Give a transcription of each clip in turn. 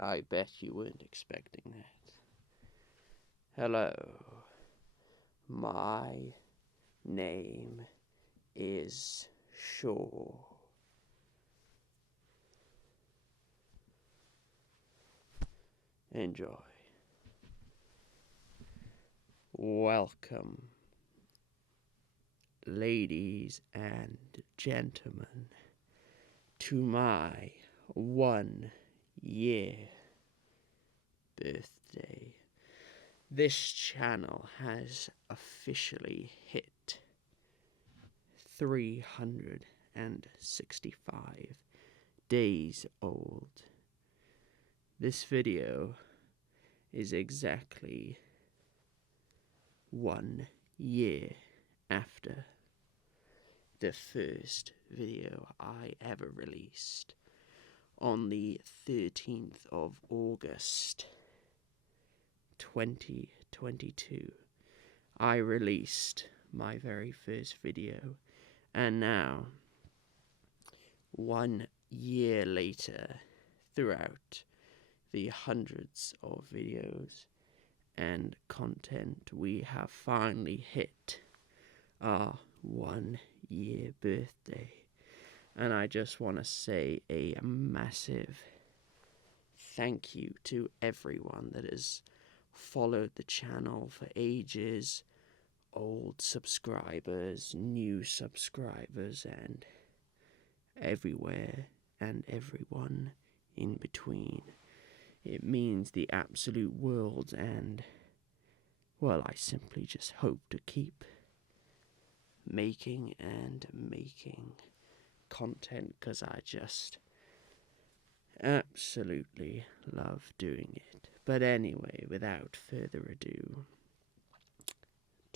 I bet you weren't expecting that. Hello, my name is Shure. Enjoy. Welcome, ladies and gentlemen, to my 1-year birthday. This channel has officially hit 365 days old. This video is exactly 1 year after the first video I ever released. On the 13th of August 2022, I released my very first video, and now, 1 year later, throughout the hundreds of videos and content, we have finally hit our 1-year birthday. And I just want to say a massive thank you to everyone that has followed the channel for ages, old subscribers, new subscribers, and everywhere and everyone in between. It means the absolute world, and, well, I simply just hope to keep making and making content, because I just absolutely love doing it. But anyway, without further ado,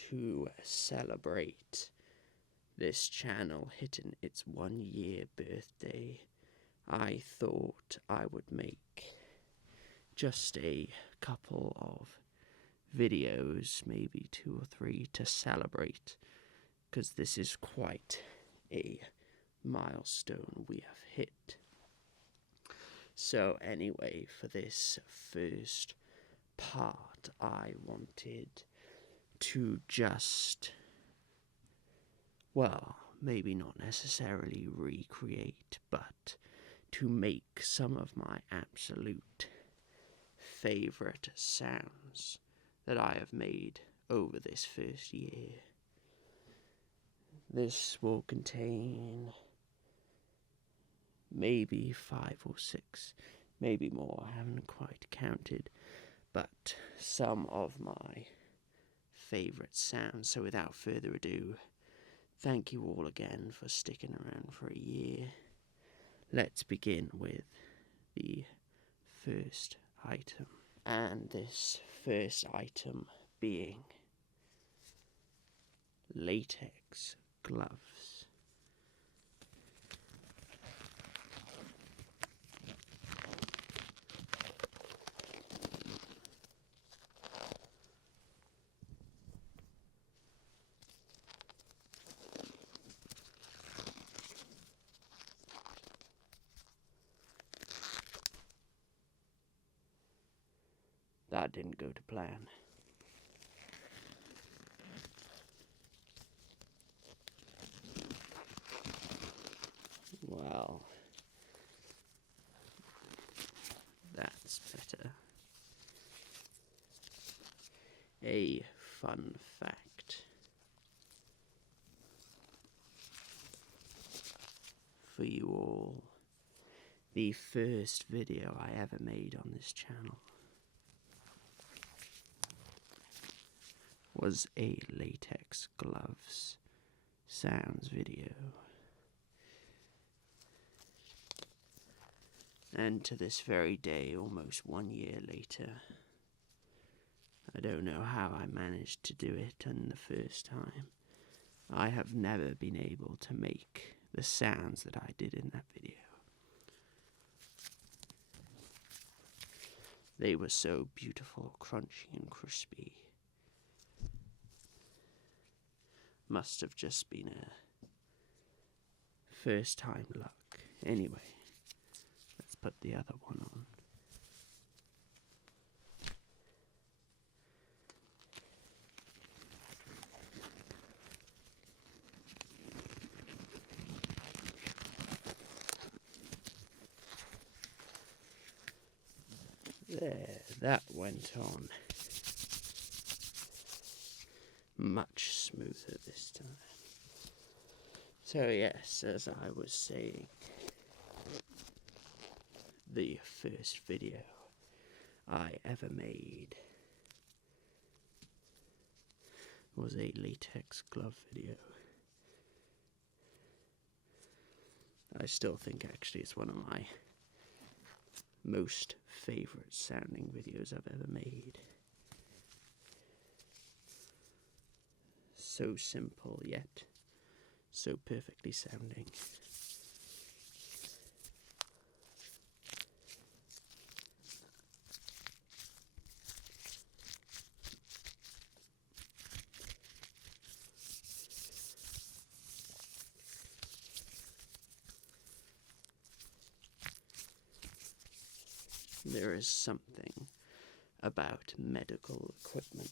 to celebrate this channel hitting its 1-year birthday, I thought I would make just a couple of videos, maybe 2 or 3, to celebrate, because this is quite a milestone we have hit. So anyway, for this first part, I wanted to just, well, maybe not necessarily recreate, but to make some of my absolute favorite sounds that I have made over this first year. This will contain maybe 5 or 6, maybe more, I haven't quite counted, but some of my favorite sounds. So without further ado, thank you all again for sticking around for a year. Let's begin with the first item, and this first item being latex gloves. That didn't go to plan. Well, that's better. A fun fact for you all: the first video I ever made on this channel was a latex gloves sounds video. And to this very day, almost 1 year later, I don't know how I managed to do it in the first time. I have never been able to make the sounds that I did in that video. They were so beautiful, crunchy and crispy. Must have just been a first time luck. Anyway, let's put the other one on. There, that went on much smoother this time. So yes, as I was saying, the first video I ever made was a latex glove video. I still think actually it's one of my most favourite sounding videos I've ever made. So simple yet so perfectly sounding. There is something about medical equipment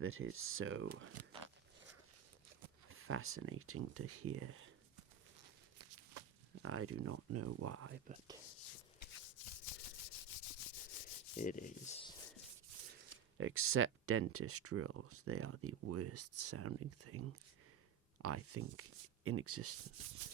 that is so fascinating to hear. I do not know why, but it is. Except dentist drills, they are the worst sounding thing, I think, in existence.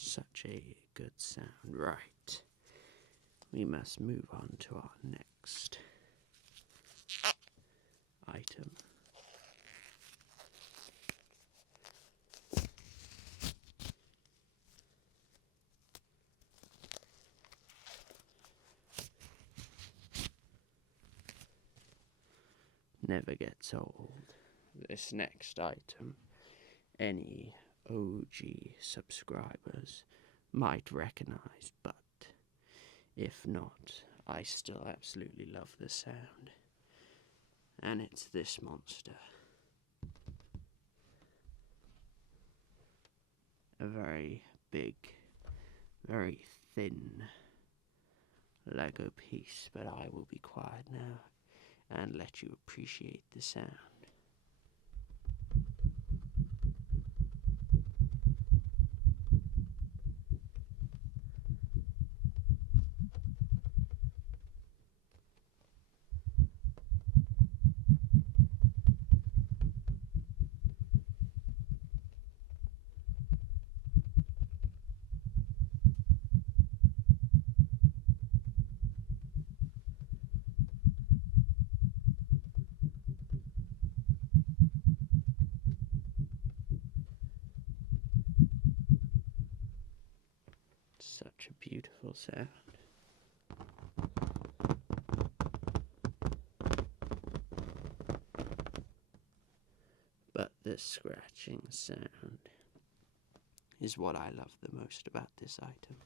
Such a good sound. Right. We must move on to our next item. Never gets old. This next item, any OG subscribers might recognize, but if not, I still absolutely love the sound. And it's this monster. A very big, very thin Lego piece, but I will be quiet now and let you appreciate the sound. Such a beautiful sound. But the scratching sound is what I love the most about this item.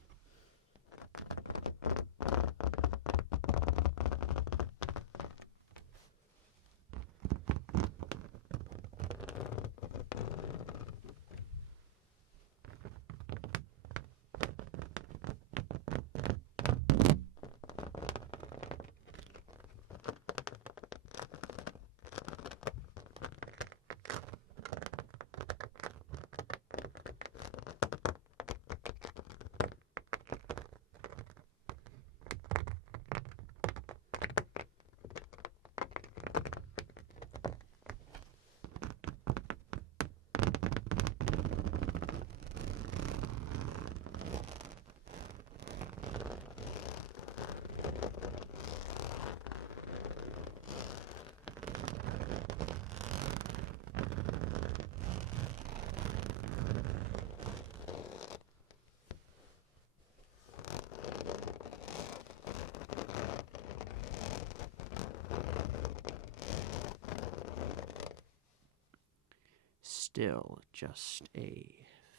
Still just a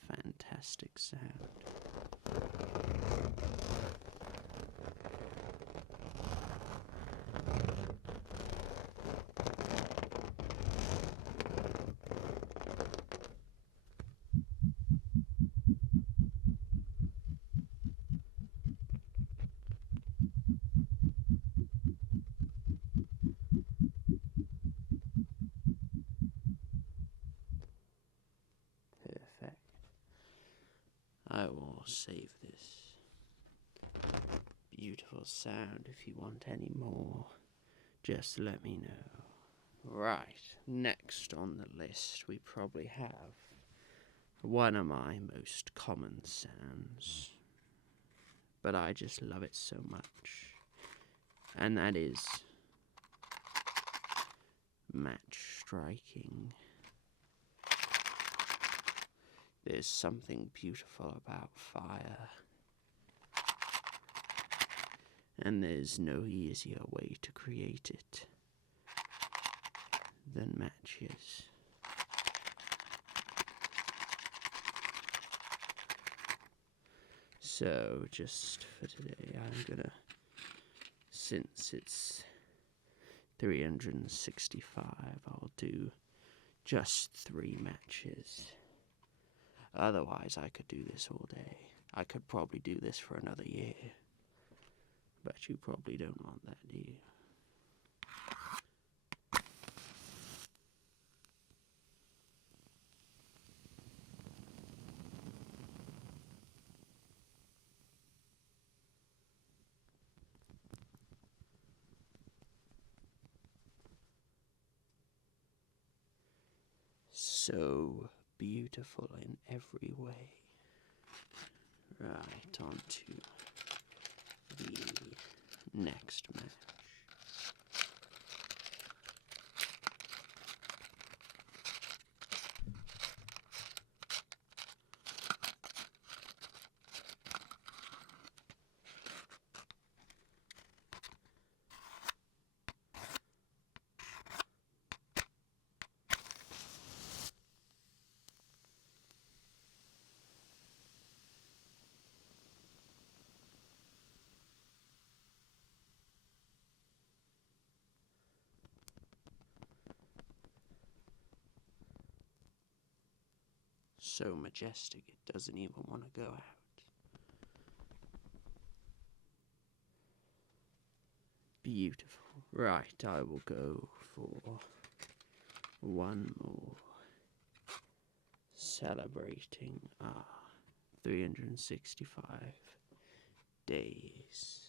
fantastic sound. I will save this beautiful sound. If you want any more, just let me know. Right, next on the list we probably have one of my most common sounds, but I just love it so much, and that is match striking. There's something beautiful about fire, and there's no easier way to create it than matches. So just for today, I'm gonna, since it's 365, I'll do just 3 matches. Otherwise, I could do this all day. I could probably do this for another year. But you probably don't want that, do you? So beautiful in every way. Right, on to the next match. So majestic, it doesn't even want to go out. Beautiful. Right, I will go for one more. Celebrating our 365 days.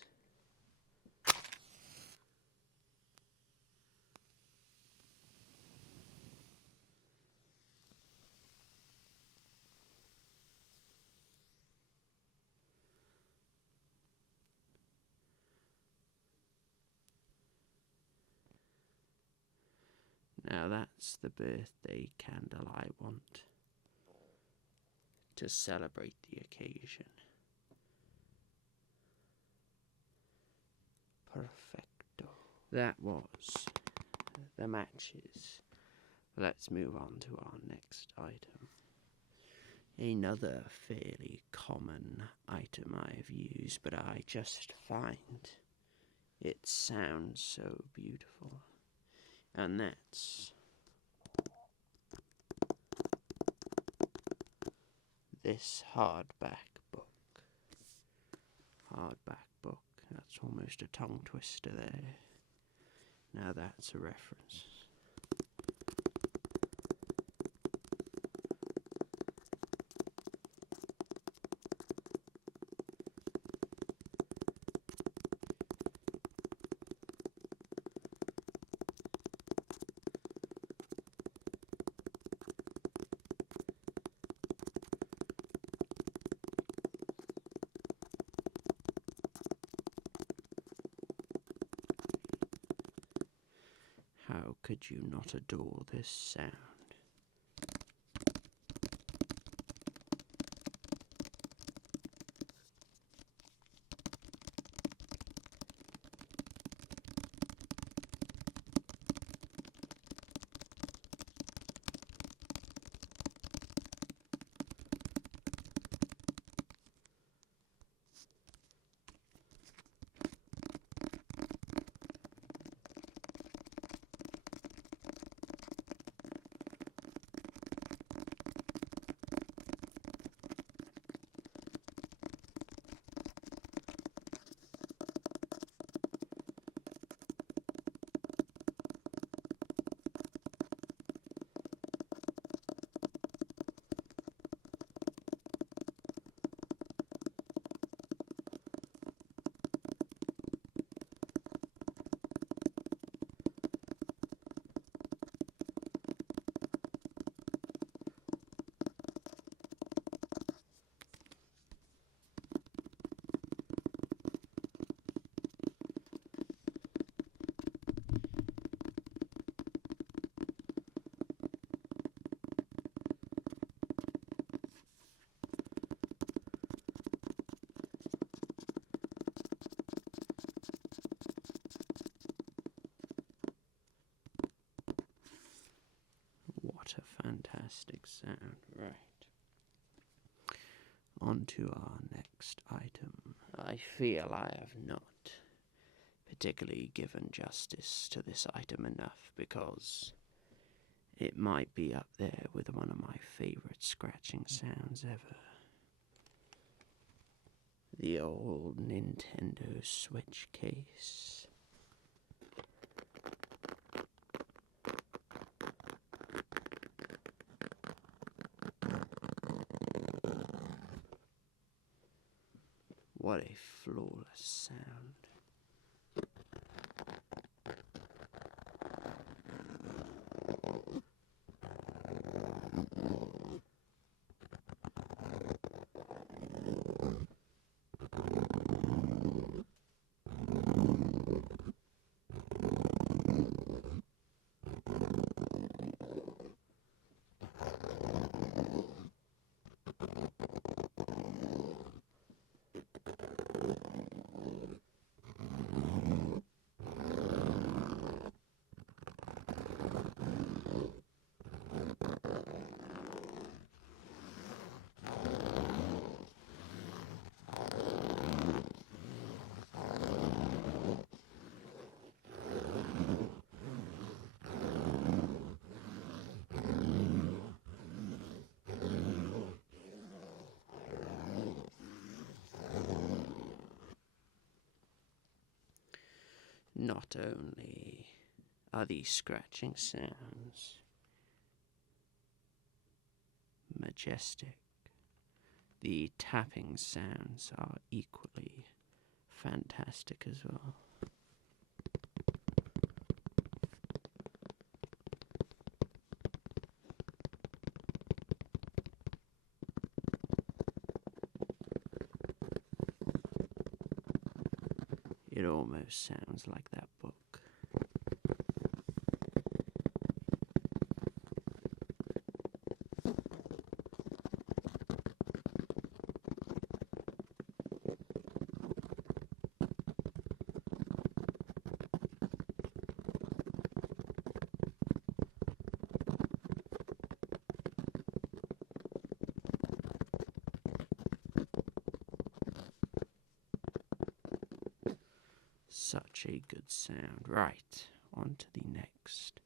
Now that's the birthday candle I want to celebrate the occasion. Perfecto. That was the matches. Let's move on to our next item. Another fairly common item I've used, but I just find it sounds so beautiful. And that's this hardback book. Hardback book. That's almost a tongue twister there. Now that's a reference. How could you not adore this sound? fantastic sound. Right. On to our next item. I feel I have not particularly given justice to this item enough because it might be up there with one of my favorite scratching sounds ever. The old Nintendo Switch case. What a flawless sound. Not only are these scratching sounds majestic, the tapping sounds are equally fantastic as well. It almost sounds like that book. Such a good sound. Right, on to the next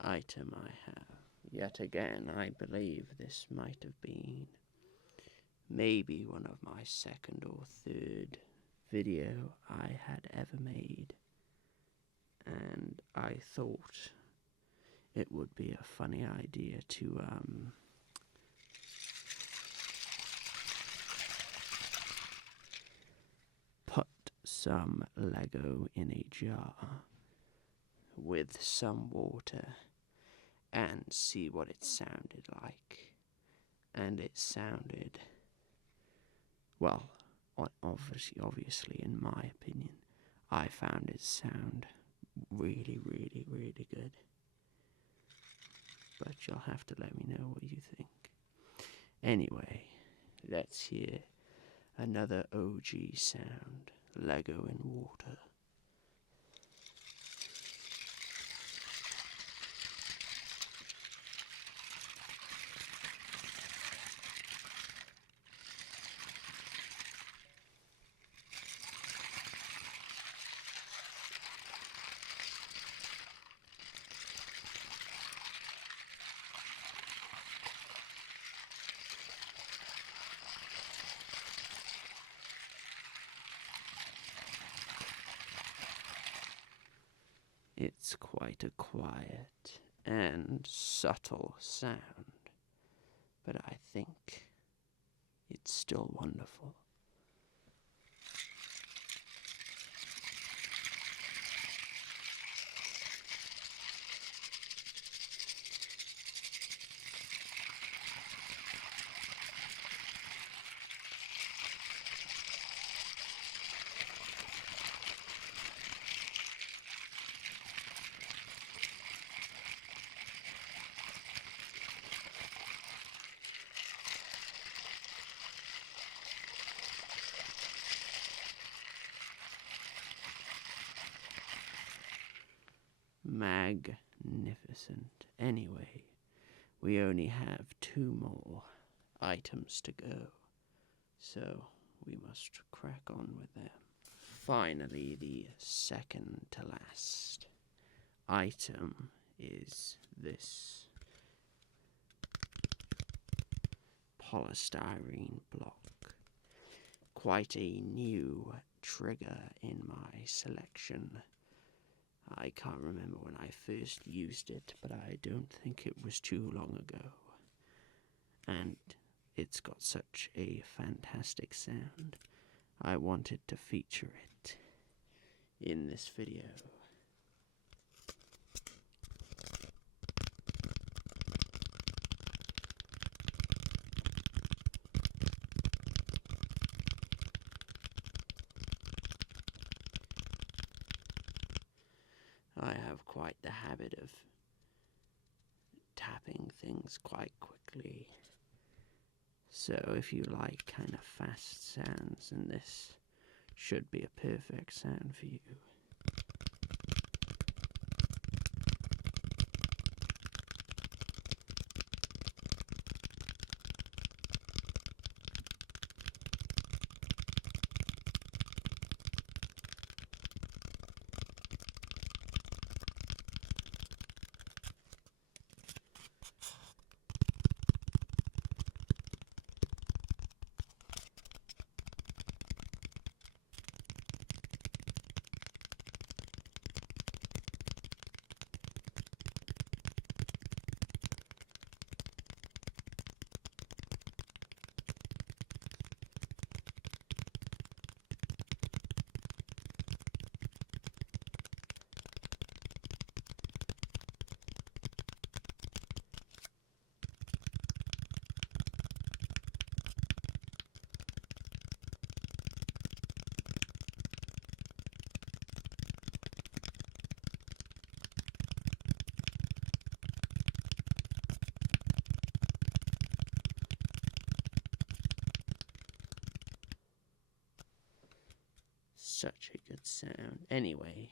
item I have. Yet again, I believe this might have been maybe one of my second or third video I had ever made. And I thought it would be a funny idea to put some Lego in a jar with some water and see what it sounded like. And it sounded, well, obviously in my opinion, I found it sound really, really, really good. But you'll have to let me know what you think. Anyway, let's hear another OG sound, Lego in water. It's quite a quiet and subtle sound, but I think it's still wonderful. Magnificent. Anyway, we only have 2 more items to go, so we must crack on with them. Finally, the second to last item is this polystyrene block. Quite a new trigger in my selection. I can't remember when I first used it, but I don't think it was too long ago. And it's got such a fantastic sound. I wanted to feature it in this video. I have quite the habit of tapping things quite quickly. So if you like kind of fast sounds, then this should be a perfect sound for you. Such a good sound. Anyway,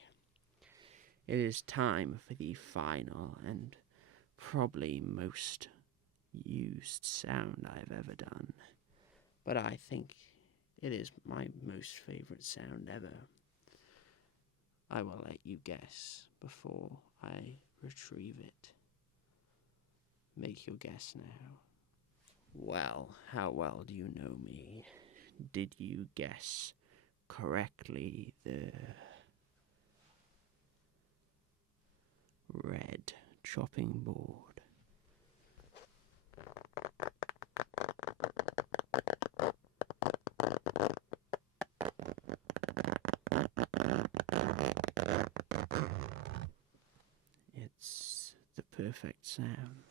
it is time for the final and probably most used sound I've ever done. But I think it is my most favorite sound ever. I will let you guess before I retrieve it. Make your guess now. Well, how well do you know me? Did you guess correctly the red chopping board? It's the perfect sound.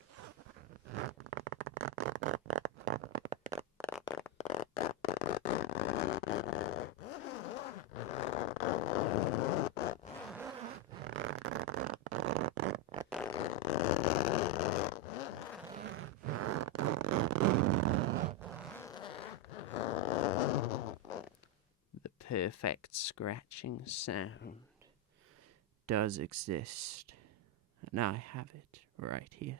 Perfect scratching sound does exist, and I have it right here.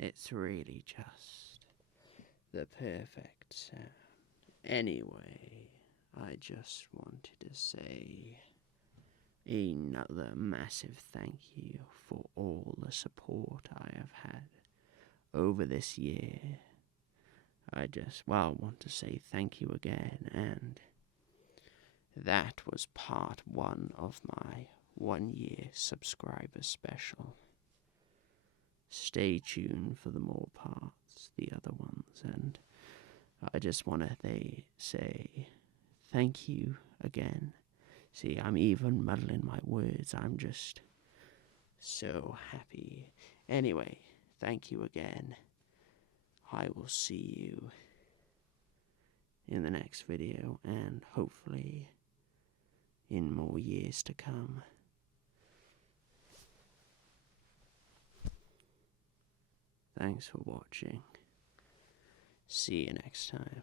It's really just the perfect sound. Anyway, I just wanted to say another massive thank you for all the support I have had over this year. I want to say thank you again, and that was part 1 of my 1-year subscriber special. Stay tuned for the more parts, the other ones, and I just want to say thank you again. See, I'm even muddling my words. I'm just so happy. Anyway, thank you again. I will see you in the next video, and hopefully in more years to come. Thanks for watching. See you next time.